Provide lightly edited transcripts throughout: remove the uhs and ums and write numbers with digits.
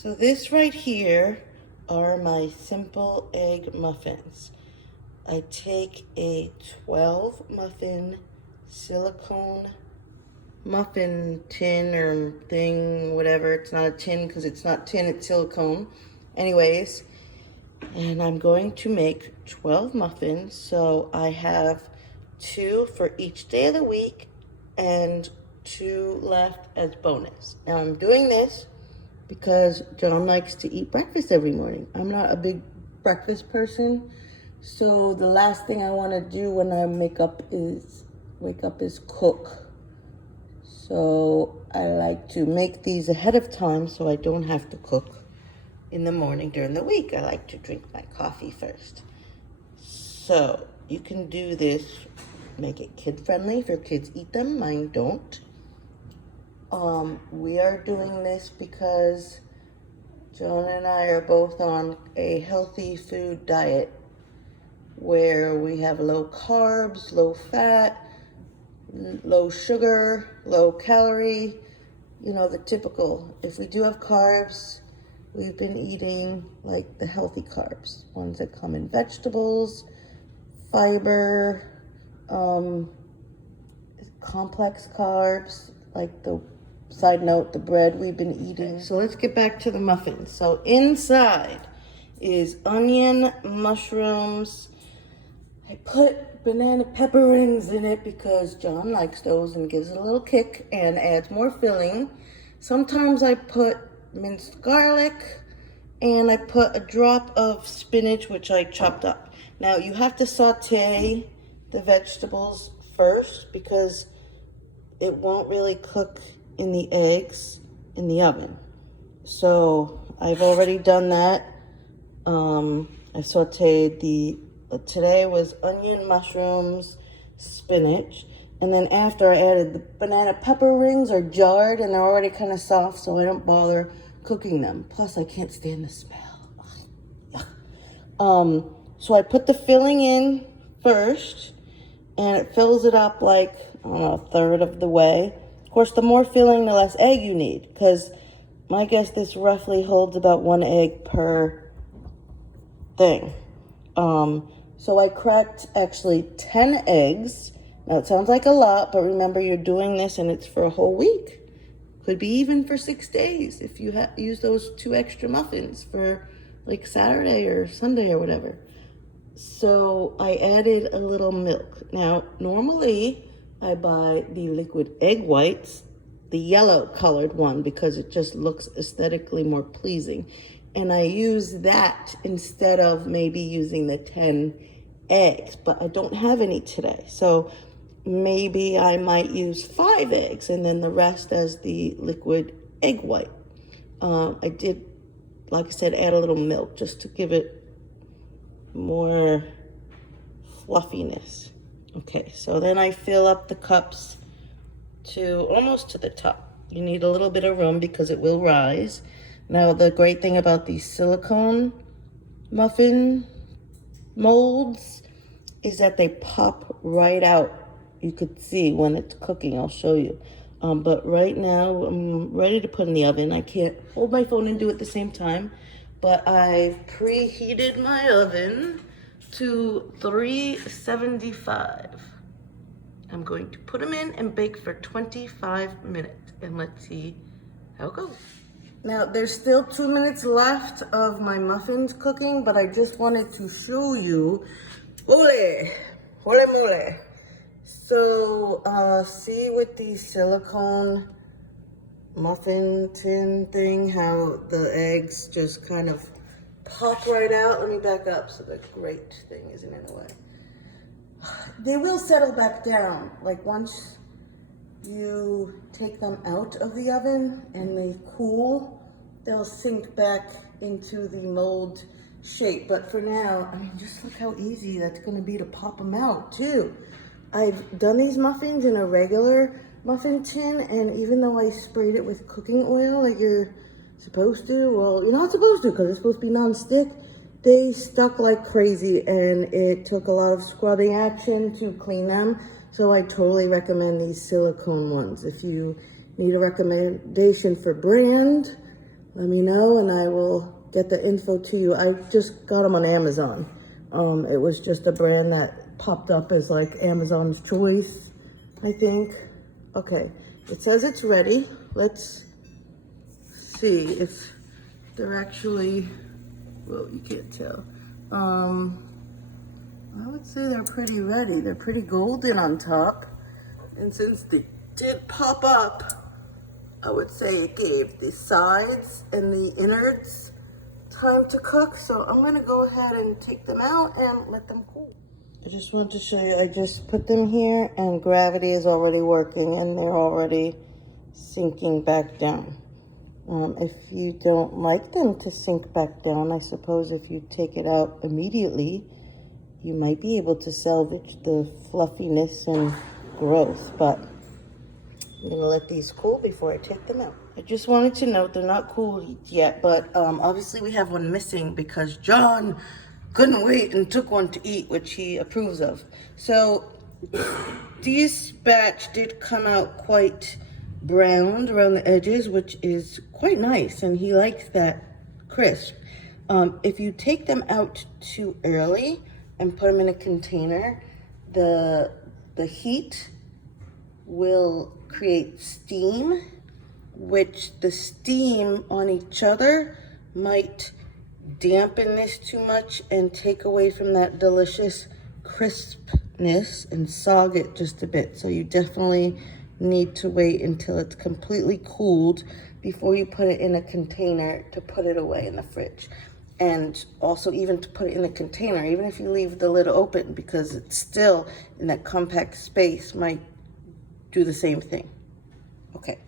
So this right here are my simple egg muffins. I take a 12 muffin silicone muffin tin or thing, whatever. It's not a tin because it's not tin, it's silicone. Anyways, and I'm going to make 12 muffins. So I have 2 for each day of the week and 2 left as bonus. Now I'm doing this because John likes to eat breakfast every morning. I'm not a big breakfast person, so the last thing I want to do when I wake up is cook. So I like to make these ahead of time so I don't have to cook in the morning during the week. I like to drink my coffee first. So you can do this, make it kid friendly if your kids eat them. Mine don't. We are doing this because Joan and I are both on a healthy food diet where we have low carbs, low fat, low sugar, low calorie, you know, the typical. If we do have carbs, we've been eating like the healthy carbs, ones that come in vegetables, fiber, complex carbs, like the side note, the bread we've been eating. Okay, so let's get back to the muffins. So inside is onion, mushrooms. I put banana pepper rings in it because John likes those and gives it a little kick and adds more filling. Sometimes I put minced garlic and I put a drop of spinach, which I chopped up. Now you have to saute the vegetables first because it won't really cook in the eggs in the oven. So I've already done that. I sauteed today was onion, mushrooms, spinach. And then after I added the banana pepper rings are jarred and they're already kind of soft, so I don't bother cooking them. Plus I can't stand the smell. So I put the filling in first and it fills it up like, I don't know, a third of the way. Of course, the more filling, the less egg you need, because my guess this roughly holds about 1 egg per thing. So I cracked actually 10 eggs. Now it sounds like a lot, but remember you're doing this and it's for a whole week. Could be even for 6 days if you use those 2 extra muffins for like Saturday or Sunday or whatever. So I added a little milk. Now, normally I buy the liquid egg whites, the yellow colored one, because it just looks aesthetically more pleasing. And I use that instead of maybe using the 10 eggs, but I don't have any today. So maybe I might use 5 eggs and then the rest as the liquid egg white. I did, like I said, add a little milk just to give it more fluffiness. Okay, so then I fill up the cups to almost to the top. You need a little bit of room because it will rise. Now, the great thing about these silicone muffin molds is that they pop right out. You could see when it's cooking. I'll show you. But right now, I'm ready to put in the oven. I can't hold my phone and do it at the same time. But I've preheated my oven to 375. I'm going to put them in and bake for 25 minutes. And let's see how it goes. Now, there's still 2 minutes left of my muffins cooking, but I just wanted to show you. Ole mole. So, see with the silicone muffin tin thing, how the eggs just kind of pop right out. Let me back up so the grate thing isn't in the way. They will settle back down. Like once you take them out of the oven and they cool, they'll sink back into the mold shape. But for now, I mean, just look how easy that's gonna be to pop them out too. I've done these muffins in a regular muffin tin, and even though I sprayed it with cooking oil like you're supposed to, well, you're not supposed to because it's supposed to be non-stick, they stuck like crazy and it took a lot of scrubbing action to clean them. So I totally recommend these silicone ones. If you need a recommendation for brand, let me know and I will get the info to you. I just got them on Amazon. It was just a brand that popped up as like Amazon's choice, I think. Okay, it says it's ready. Let's see if they're actually, well, you can't tell. I would say they're pretty ready. They're pretty golden on top. And since they did pop up, I would say it gave the sides and the innards time to cook. So I'm gonna go ahead and take them out and let them cool. I just want to show you, I just put them here and gravity is already working and they're already sinking back down. If you don't like them to sink back down, I suppose if you take it out immediately, you might be able to salvage the fluffiness and growth, but I'm gonna let these cool before I take them out. I just wanted to note they're not cooled yet, but obviously we have one missing because John couldn't wait and took one to eat, which he approves of. So this batch did come out quite browned around the edges, which is quite nice, and he likes that crisp. If you take them out too early and put them in a container, the heat will create steam, which the steam on each other might dampen this too much and take away from that delicious crispness and sog it just a bit. So you definitely need to wait until it's completely cooled before you put it in a container to put it away in the fridge. And also even to put it in the container, even if you leave the lid open, because it's still in that compact space, might do the same thing.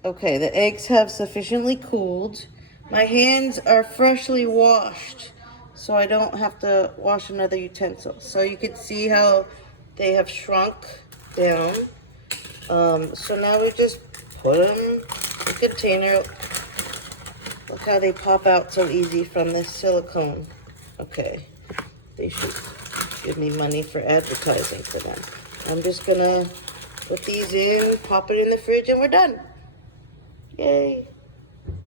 Okay, the eggs have sufficiently cooled. My hands are freshly washed, so I don't have to wash another utensil. So you can see how they have shrunk down. So now we just put them in the container. Look how they pop out so easy from this silicone. Okay, they should give me money for advertising for them. I'm just gonna put these in, pop it in the fridge, and we're done. Yay.